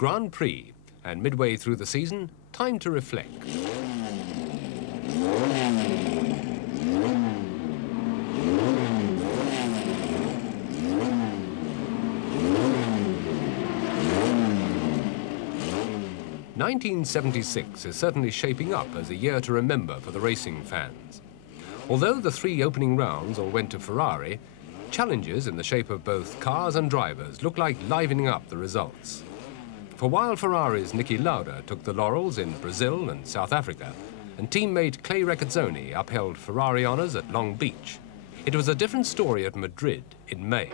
Grand Prix, and midway through the season, time to reflect. (1976) is certainly shaping up as a year to remember for the racing fans. Although the 3 opening rounds all went to Ferrari, challenges in the shape of both cars and drivers look like livening up the results. For while Ferrari's Niki Lauda took the laurels in Brazil and South Africa, and teammate Regazzoni upheld Ferrari honours at Long Beach, it was a different story at Madrid in May.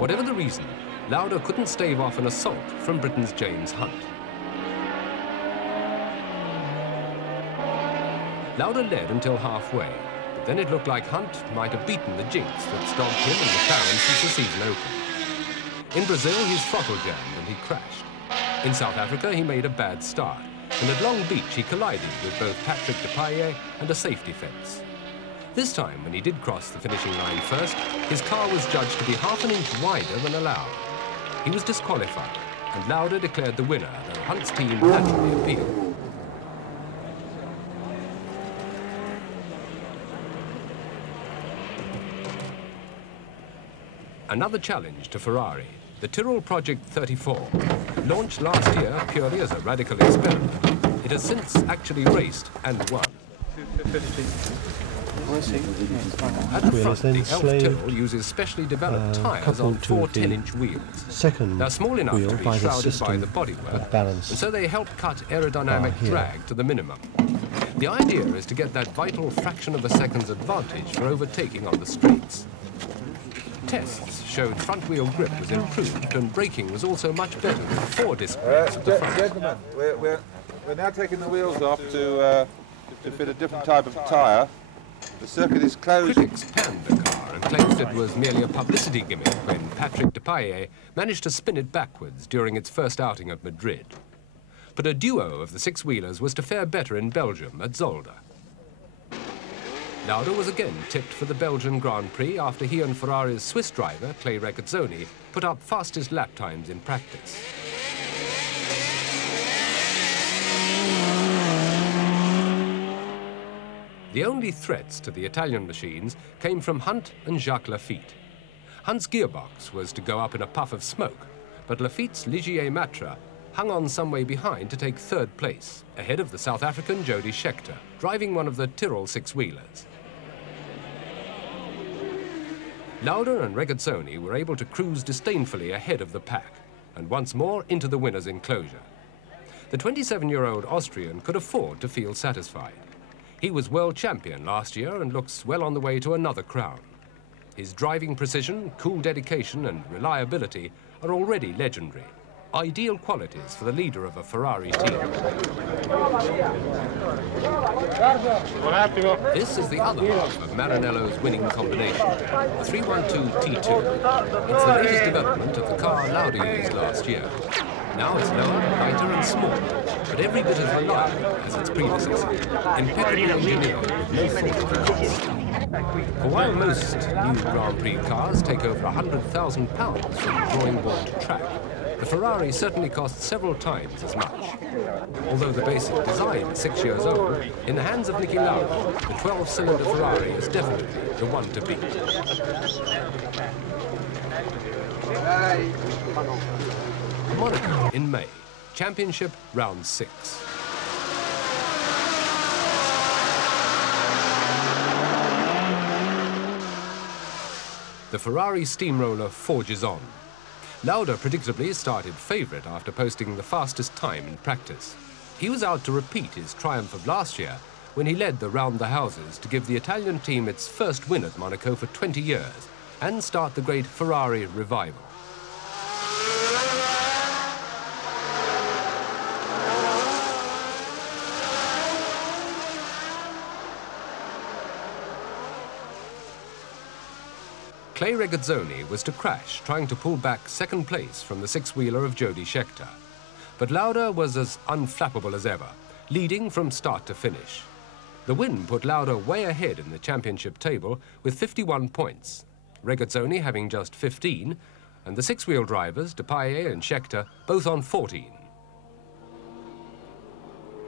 Whatever the reason, Lauda couldn't stave off an assault from Britain's James Hunt. Lauda led until halfway, but then it looked like Hunt might have beaten the jinx that stopped him and McLaren since the season opened. In Brazil, his throttle jammed and he crashed. In South Africa, he made a bad start, and at Long Beach he collided with both Patrick Depailler and a safety fence. This time, when he did cross the finishing line first, his car was judged to be half an inch wider than allowed. He was disqualified, and Lauda declared the winner, though Hunt's team naturally appealed. Another challenge to Ferrari, the Tyrrell Project 34. Launched last year purely as a radical experiment, it has since actually raced and won. At the front, the Elf Tyrrell uses specially developed tyres on 4 10-inch wheels. They're small enough to be shrouded by the bodywork, and so they help cut aerodynamic drag to the minimum. The idea is to get that vital fraction of a second's advantage for overtaking on the straights. Tests showed front-wheel grip was improved and braking was also much better with 4 disc brakes at the front. Gentlemen, we're now taking the wheels off to fit a different type of tyre. The circuit is closed. Critics panned the car and claimed it was merely a publicity gimmick when Patrick Depailler managed to spin it backwards during its first outing at Madrid. But a duo of the 6-wheelers was to fare better in Belgium at Zolder. Lauda was again tipped for the Belgian Grand Prix after he and Ferrari's Swiss driver, Regazzoni, put up fastest lap times in practice. The only threats to the Italian machines came from Hunt and Jacques Lafitte. Hunt's gearbox was to go up in a puff of smoke, but Lafitte's Ligier Matra hung on some way behind to take 3rd place, ahead of the South African Jody Scheckter, driving one of the Tyrrell 6-wheelers. Lauda and Regazzoni were able to cruise disdainfully ahead of the pack, and once more into the winner's enclosure. The 27-year-old Austrian could afford to feel satisfied. He was world champion last year and looks well on the way to another crown. His driving precision, cool dedication and reliability are already legendary, ideal qualities for the leader of a Ferrari team. This is the other half of Maranello's winning combination, the 312 T2. It's the latest development of the car Lauda used last year. Now it's lower, lighter and smaller, but every bit as reliable as its predecessor. Impeccably engineered with no thought of the cost. For while most new Grand Prix cars take over £100,000 from drawing board to track, the Ferrari certainly costs several times as much. Although the basic design is 6 years old, in the hands of Niki Lauda, the 12-cylinder Ferrari is definitely the one to beat. Monaco in May, Championship Round 6. The Ferrari steamroller forges on. Lauda predictably started favourite after posting the fastest time in practice. He was out to repeat his triumph of last year when he led the round the houses to give the Italian team its first win at Monaco for 20 years and start the great Ferrari revival. Clay Regazzoni was to crash, trying to pull back second place from the six-wheeler of Jody Scheckter. But Lauda was as unflappable as ever, leading from start to finish. The win put Lauda way ahead in the championship table with 51 points, Regazzoni having just 15, and the six-wheel drivers, Depailler and Scheckter, both on 14.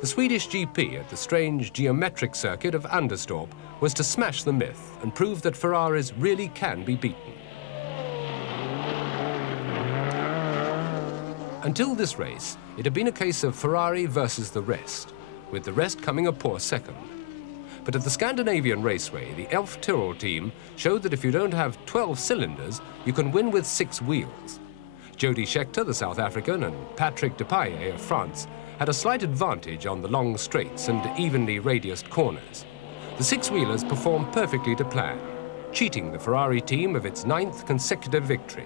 The Swedish GP at the strange geometric circuit of Anderstorp was to smash the myth and prove that Ferraris really can be beaten. Until this race, it had been a case of Ferrari versus the rest, with the rest coming a poor second. But at the Scandinavian Raceway, the Elf Tyrrell team showed that if you don't have 12 cylinders, you can win with 6 wheels. Jody Scheckter, the South African, and Patrick Depailler of France had a slight advantage on the long straights and evenly radiused corners. The six-wheelers performed perfectly to plan, cheating the Ferrari team of its 9th consecutive victory.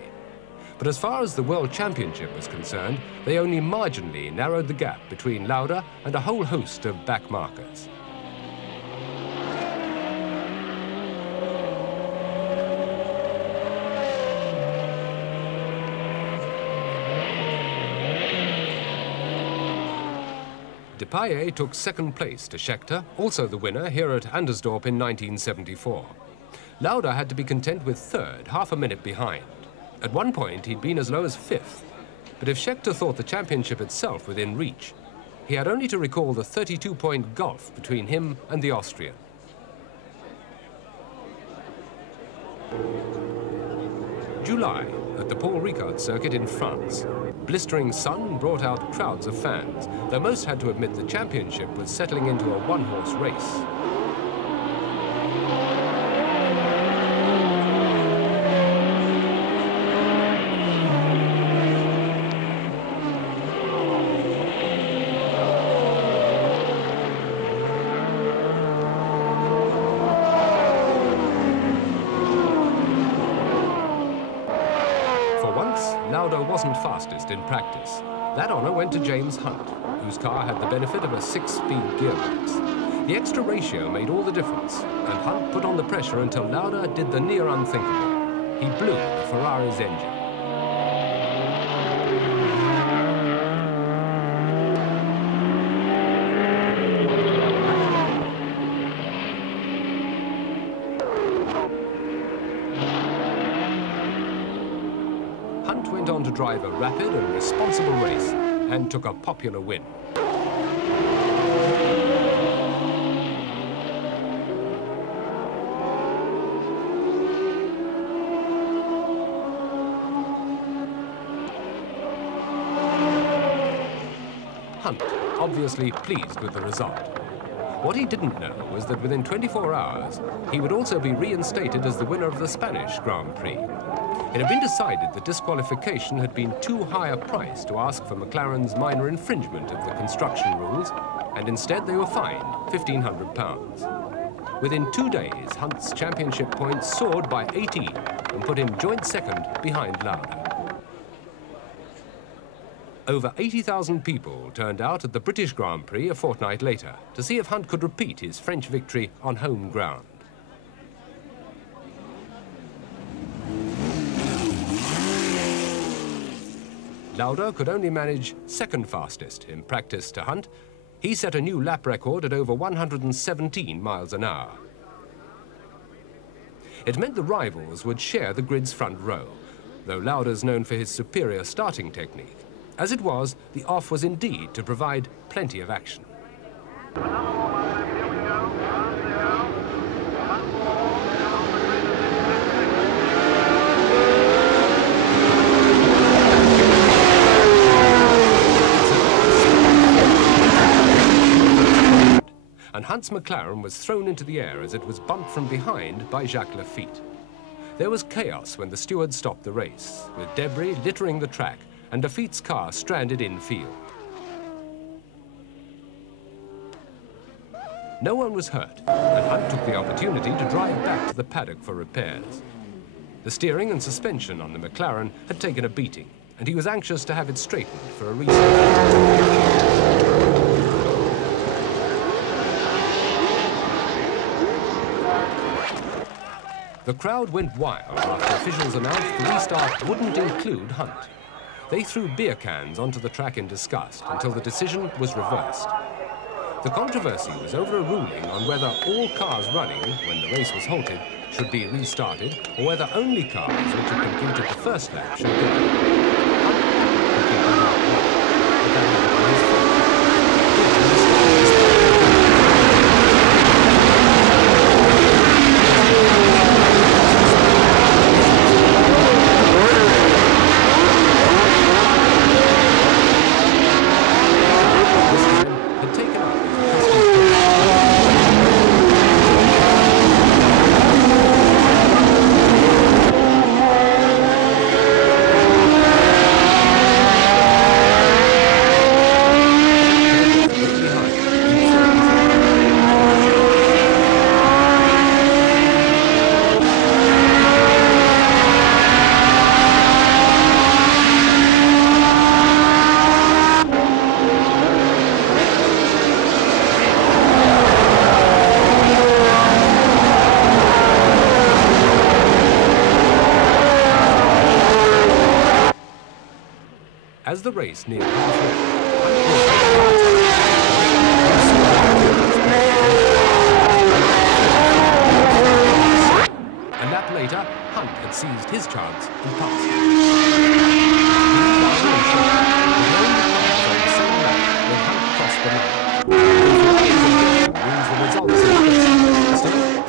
But as far as the World Championship was concerned, they only marginally narrowed the gap between Lauda and a whole host of backmarkers. Depailler took second place to Scheckter, also the winner here at Andersdorp in 1974. Lauda had to be content with third, half a minute behind. At one point, he'd been as low as 5th. But if Scheckter thought the championship itself within reach, he had only to recall the 32-point gulf between him and the Austrian. July, at the Paul Ricard circuit in France. Blistering sun brought out crowds of fans, though most had to admit the championship was settling into a one-horse race. Lauda wasn't fastest in practice. That honour went to James Hunt, whose car had the benefit of a 6-speed gearbox. The extra ratio made all the difference, and Hunt put on the pressure until Lauda did the near unthinkable. He blew the Ferrari's engine. Hunt went on to drive a rapid and responsible race and took a popular win. Hunt, obviously pleased with the result. What he didn't know was that within 24 hours, he would also be reinstated as the winner of the Spanish Grand Prix. It had been decided that disqualification had been too high a price to ask for McLaren's minor infringement of the construction rules, and instead they were fined £1,500. Within 2 days, Hunt's championship points soared by 18 and put him joint second behind Lauda. Over 80,000 people turned out at the British Grand Prix a fortnight later to see if Hunt could repeat his French victory on home ground. Lauda could only manage second fastest in practice to Hunt. He set a new lap record at over 117 miles an hour. It meant the rivals would share the grid's front row, though Lauda's known for his superior starting technique. As it was, the off was indeed to provide plenty of action. And Hunt's McLaren was thrown into the air as it was bumped from behind by Jacques Lafitte. There was chaos when the stewards stopped the race, with debris littering the track and Lafitte's car stranded infield. No one was hurt, and Hunt took the opportunity to drive back to the paddock for repairs. The steering and suspension on the McLaren had taken a beating, and he was anxious to have it straightened for a restart. The crowd went wild after officials announced the restart wouldn't include Hunt. They threw beer cans onto the track in disgust until the decision was reversed. The controversy was over a ruling on whether all cars running when the race was halted should be restarted, or whether only cars which had completed the first lap should go. As the race neared halfway, a lap later, Hunt had seized his chance and passed.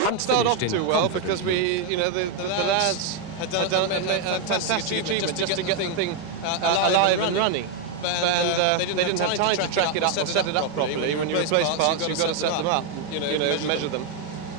Hunt started off too well because the lads had done a fantastic achievement just to get the thing alive and running. And they didn't have time to track it up or set it up properly. When you replace parts, you've got to set them up, measure them.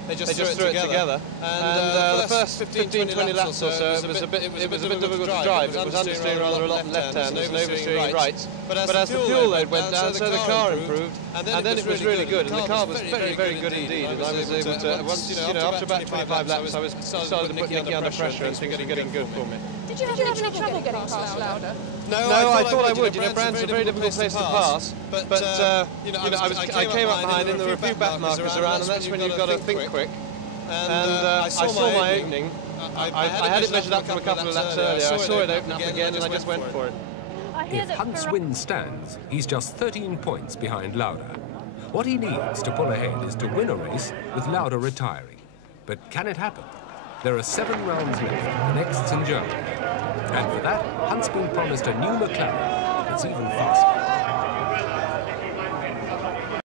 They just threw it together. And the first 15-20 laps or so, it was a bit difficult to drive. It was understeering rather a lot on left-handers and oversteering right. But as the fuel load went down, so the car improved, and then it was really good. And the car was very, very good indeed. And I was able to, after about 25 laps, I started to put Niki under pressure and things were getting good for me. Did you have any trouble getting past Lauda? No, I thought I would. Brand's a very difficult place to pass. But I came up behind him. There were a few back markers around, and that's when you've got to think quick. And I saw my opening. I had it measured up from a couple of laps earlier. I saw it open up again, and I just went for it. If Hunt's win stands, he's just 13 points behind Lauda. What he needs to pull ahead is to win a race with Lauda retiring. But can it happen? There are 7 rounds left, the next's in Germany. And for that, Hunt's been promised a new McLaren that's even faster.